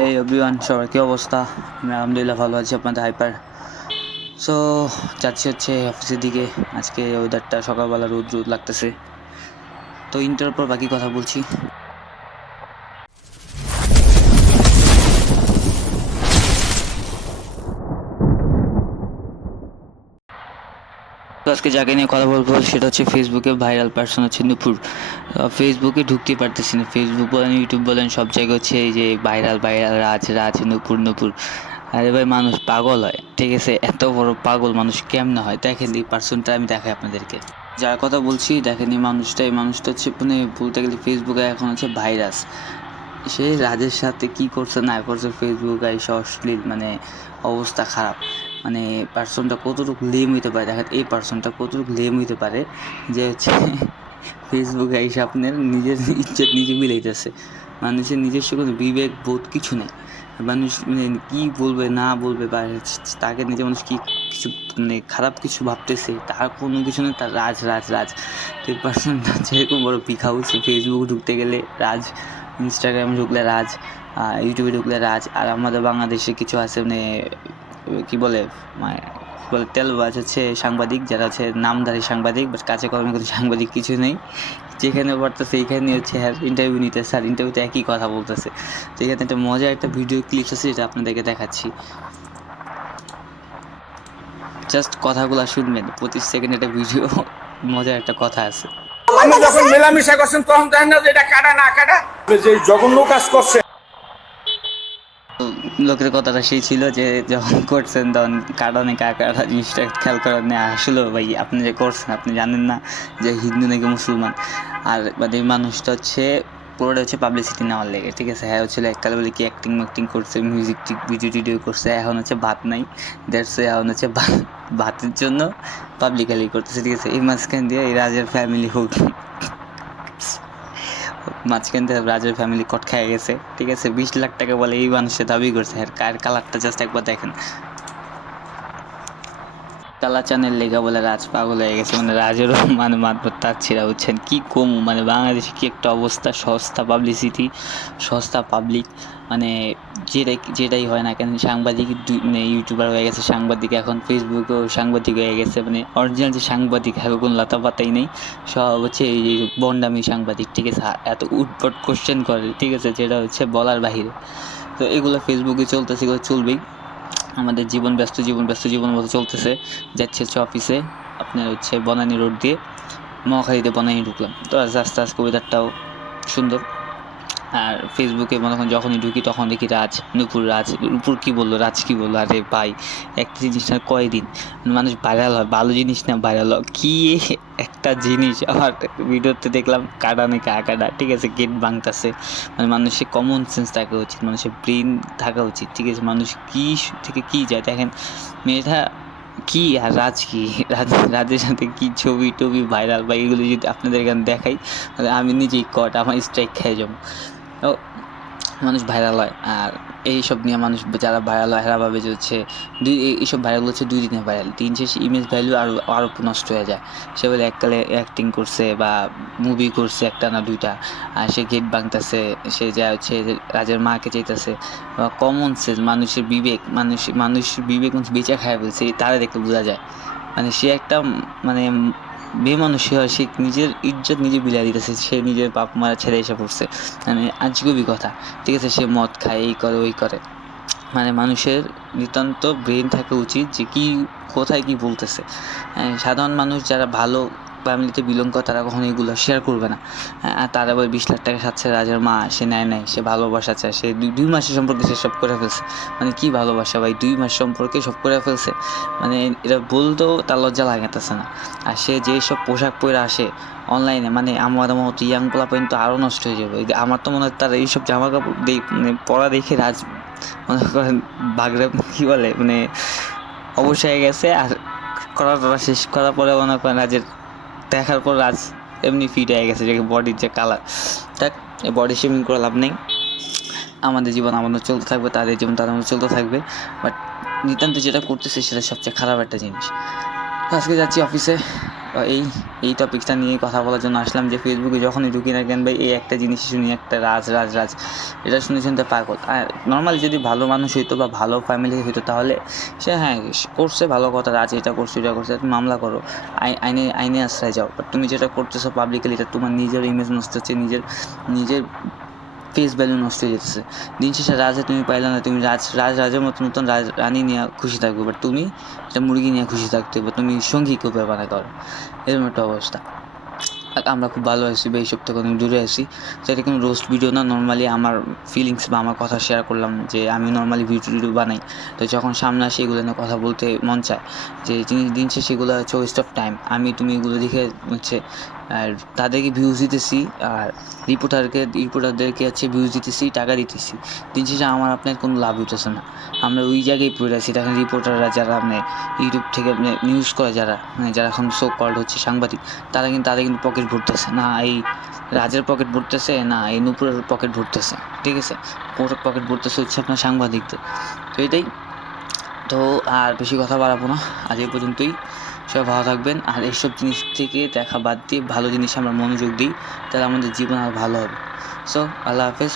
এই অভিমান সবার কী অবস্থা? আমি আলহামদুলিল্লাহ ভালো আছি, আপনাদের হাইপার সো যাচ্ছি হচ্ছে অফিসের দিকে। আজকে ওয়েদারটা সকালবেলা রোদ রোদ লাগতেছে। তো ইন্টার পর বাকি কথা বলছি। আজকে যাকে নিয়ে কথা বলব সেটা হচ্ছে ফেসবুকে ভাইরাল পার্সন হচ্ছে নুপুর। ফেসবুকে ঢুকতে পারতেছি না। ফেসবুক বলেন ইউটিউব বলেন, সব জায়গায় হচ্ছে এই যে ভাইরাল ভাইরাল রাজ রাজ নুপুর নুপুর। আরে ভাই, মানুষ পাগল হয়, ঠিক আছে? এত বড় পাগল মানুষ কেমনে হয়? দেখেন এই পার্সনটা আমি দেখাই আপনাদেরকে। যার কথা বলছি, দেখেন এই মানুষটা এই মানুষটা হচ্ছে মানে বলতে গেলে ফেসবুকে এখন হচ্ছে ভাইরাস সে রাজের সাথে কি করছে, না করছে ফেসবুকে এসে অশ্লীল মানে অবস্থা খারাপ। মানে পার্সনটা কতটুকু লেম হইতে পারে? দেখেন, এই পার্সনটা কতটুকু লেম হইতে পারে যে হচ্ছে ফেসবুকে এসে আপনার নিজের ইজ্জত নিজে মিলাইতেছে। মানুষের নিজস্ব কোনো বিবেক, বোধ কিছু নেই। মানুষ মানে কী বলবে, না বলবে বা তাকে নিজে মানুষ কী কিছু মানে খারাপ কিছু ভাবতেছে, তার কোনো কিছু নেই তার রাজ রাজ রাজ। তো এই পার্সনটা যেরকম বড় পিক হাউস ফেসবুক ঢুকতে গেলে রাজ ইনস্টাগ্রামে ঢুকলে রাজ ইউটিউবে ঢুকলে রাজ, আর আমাদের বাংলাদেশে কিছু আছে মানে কি বলে মানে কি বলে তেলবাজ হচ্ছে সাংবাদিক যারা হচ্ছে নামধারী সাংবাদিক বাট কাছে কর্মে কোনো সাংবাদিক কিছু নেই। যেখানে পড়তেছে এইখানে হচ্ছে হ্যাঁ ইন্টারভিউ নিতেছে আর ইন্টারভিউতে একই কথা বলতেছে। তো এখানে একটা মজার একটা ভিডিও ক্লিপস আছে যেটা আপনাদেরকে দেখাচ্ছি। জাস্ট কথাগুলো শুনবেন পঁচিশ সেকেন্ড একটা ভিডিও মজার একটা কথা আছে। যখন মেলামেশা করছেন তখন দেখেন না যে এটা কাটা না কাটা? যে জঘন্য কাজ করছে লোকের কথাটা সেই ছিল যে যখন করছেন তখন কারণে কাকারা জিনিসটা খেয়াল করার নেই। আসলে ভাই, আপনি যে করছেন, আপনি জানেন না যে হিন্দু নাকি মুসলমান। আর মানে মানুষটা হচ্ছে, পুরোটা হচ্ছে পাবলিসিটি নেওয়ার লেগে, ঠিক আছে? হ্যাঁ হচ্ছিল এককালে বলে কি অ্যাক্টিং ম্যাক্টিং করছে মিউজিক টিক ভিডিও টিডিও করছে, এখন হচ্ছে ভাত নাই। দ্যাটস এখন হচ্ছে ভাত- ভাতের জন্য পাবলিকালি করতেছে, ঠিক আছে? এই মাঝখান দিয়ে এই রাজের ফ্যামিলি হোক। মাঝখান থেকে রাজের ফ্যামিলি কট খেয়ে গেছে। ঠিক আছে, বিশ লাখ টাকা বলে এই মানুষে দাবি করছে। আর কার কালারটা জাস্ট একবার দেখেন। কালাচানের লেখা বলে রাজ পাগল হয়ে গেছে। মানে রাজেরও মানে মাত্র তার ছেড়া হচ্ছেন কি কম? মানে বাংলাদেশে কি একটা অবস্থা? সস্তা পাবলিসিটি সস্তা পাবলিক মানে যেটাই যেটাই হয় না কেন, সাংবাদিক মানে ইউটিউবার হয়ে গেছে, সাংবাদিক, এখন ফেসবুকেও সাংবাদিক হয়ে গেছে মানে অরিজিনাল যে সাংবাদিক হ্যাঁ কোনো লতা পাতাই নেই, সব হচ্ছে এই বন্ডামি সাংবাদিক, ঠিক আছে? এত উটপট কোশ্চেন করে, ঠিক আছে? যেটা হচ্ছে বলার বাহিরে। তো এগুলো ফেসবুকে চলতেছে, এগুলো চলবেই। আমাদের জীবন ব্যস্ত জীবন ব্যস্ত, জীবন মতো চলতেছে। যাচ্ছে হচ্ছে অফিসে আপনার হচ্ছে বনানী রোড দিয়ে, মহাখালীতে বনানি ঢুকলাম। তো আস্তে আস্তে আজকে ওয়েদারটাও সুন্দর। আর ফেসবুকে মনে করেন যখনই ঢুকি তখন দেখি রাজ, নুপুর রাজ, নুপুর কী বলল, রাজ কী বলল, আরে ভাই, একটা জিনিস না, কয়দিন? মানুষ ভাইরাল হয়, ভালো জিনিস না ভাইরাল হয়। কী একটা জিনিস? আমার ভিডিওতে দেখলাম কাটা নাকি আকাটা, ঠিক আছে গেট ভাঙতেছে। মানে মানুষের কমন সেন্স থাকা উচিত, মানুষের ব্রেন থাকা উচিত, ঠিক আছে। মানুষ কী থেকে কী যায়? দেখেন, মেয়েটা কি আর রাজ কি? রাজ, রাজের সাথে কি ছবি টবি ভাইরাল বা এগুলো যদি আপনাদের এখানে দেখাই, তাহলে আমি নিজেই কট আমার স্ট্রাইক খেয়ে যাব। মানুষ ভাইরাল হয়। আর এইসব নিয়ে মানুষ যারা ভাইরাল হয়, এরা ভাবে যে হচ্ছে দুই, এই- এইসব ভাইরাল হচ্ছে দুই দিনে ভাইরাল দিন শেষে ইমেজ ভ্যালু আরও আরও নষ্ট হয়ে যায়। সে বলে এককালে অ্যাক্টিং করছে বা মুভি করছে একটা না দুইটা, আর সে গেট ভাঙতেছে, সে যা হচ্ছে রাজের মাকে চাইতেছে। বা কমন সেন্স মানুষের বিবেক, মানুষ, মানুষের বিবেক বেঁচে খায় বলছে, তারা দেখলে বোঝা যায়। মানে সে একটা মানে মেয়ে মানুষ সে হয় সে নিজের ইজ্জত নিজে বিলাই দিতেছে সে নিজের বাপ মারা ছেড়ে এসে পড়ছে। মানে আজগুবি কথা। ঠিক আছে সে মদ খায় এই করে ওই করে। মানে মানুষের নিতান্ত ব্রেন থাকা উচিত যে কি কোথায় কি বলতেছে। হ্যাঁ, সাধারণ মানুষ যারা ভালো ফ্যামিলিতে বিলং করে তারা কখনো এগুলো শেয়ার করবে না। তারা বলে বিশ লাখ টাকা সাথে রাজার মা, সে নেয় নেয় সে ভালোবাসা চায়, সে দুই মাসের সম্পর্কে সে সব করে ফেলছে। মানে কি ভালোবাসা ভাই, দুই মাস সম্পর্কে সব করে ফেলছে। মানে এটা বলতেও তার লজ্জা লাগাতেছে না। আর সে যে সব পোশাক পরে আসে অনলাইনে মানে আমার মতো ইয়াং পোলা পর্যন্ত আরও নষ্ট হয়ে যাবে। আমার তো মনে হয় তার এইসব জামা কাপড় মানে পরা দেখে রাজ, মনে করেন বাগড়া, কী বলে মানে অবশ্যই গেছে। আর করা শেষ করার পরে মনে করেন রাজের দেখার পর রাজ এমনি ফিট হয়ে গেছে, যে বডির যে কালার দেখ বডি শেভিং করে লাভ নেই। আমাদের জীবন আমাদের চলতে থাকবে, তাদের জীবন তাদের মধ্যে চলতে থাকবে। বাট নিতান্ত যেটা করতেছে সেটা সবচেয়ে খারাপ একটা জিনিস। আজকে যাচ্ছি অফিসে এই এই টপিকটা নিয়ে কথা বলার জন্য আসলাম যে ফেসবুকে যখনই ঢুকি না কেন ভাই, এই একটা জিনিস শুনি, একটা রাজ রাজ রাজ, এটা শুনে শুনতে পাগল। আর নর্মালি যদি ভালো মানুষ হইতো বা ভালো ফ্যামিলি হইতো তাহলে সে হ্যাঁ করছে ভালো কথা, রাজ এটা করছে এটা করছে মামলা করো, আই- আইনে আইনে আশ্রয় যাও। বাট তুমি যেটা করতেছো পাবলিকলি এটা তোমার নিজের ইমেজ নষ্ট হচ্ছে, নিজের নিজের ফেস ভ্যালু নষ্ট হয়ে যেতেছে। দিন শেষে রাজে তুমি পাইলে না, তুমি রাজ রাজ, রাজের মতো নতুন রাজ, রানী নিয়ে খুশি থাকবে বাট তুমি একটা মুরগি নিয়ে খুশি থাকতে বা তুমি সঙ্গী কেউ ব্যাপার করো। এরকম একটা অবস্থা। আমরা খুব ভালো আছি, বা এইসব থেকে অনেক দূরে আছি। তো এটা কোনো রোস্ট ভিডিও না নর্মালি আমার ফিলিংস বা আমার কথা শেয়ার করলাম যে আমি নর্মালি ভিডিও টিডিও বানাই। তো যখন সামনে আসে এগুলো নিয়ে কথা বলতে মন চায়, যে জিনিস, দিন শেষে এগুলো হচ্ছে ওয়েস্ট অফ টাইম আমি, তুমি এগুলো দেখে হচ্ছে আর তাদেরকে ভিউজ দিতেছি, আর রিপোর্টারকে রিপোর্টারদেরকে হচ্ছে ভিউজ দিতেছি, টাকা দিতেছি। দিন শেষে আমার আপনার কোনো লাভ হইতেছে না। আমরা ওই জায়গায় পড়ে আছি। দেখেন রিপোর্টাররা যারা আপনি ইউটিউব থেকে আপনি নিউজ করে যারা মানে যারা এখন সো কল্ড হচ্ছে সাংবাদিক, তারা কিন্তু তাদের কিন্তু পকেট ভরতেছে। না, এই রাজের পকেট ভরতেছে, না, এই নুপুরের পকেট ভরতেছে। ঠিক আছে? পকেট ভরতেছে হচ্ছে আপনার সাংবাদিকদের। তো এটাই তো আর বেশি কথা বাড়াবো না। আজ এই পর্যন্তই। সবাই ভালো থাকবেন। আর এইসব জিনিস থেকে দেখা বাদ দিয়ে ভালো জিনিসে আমরা মনোযোগ দিই, তাহলে আমাদের জীবন আর ভালো হবে। সো আল্লাহ হাফেজ।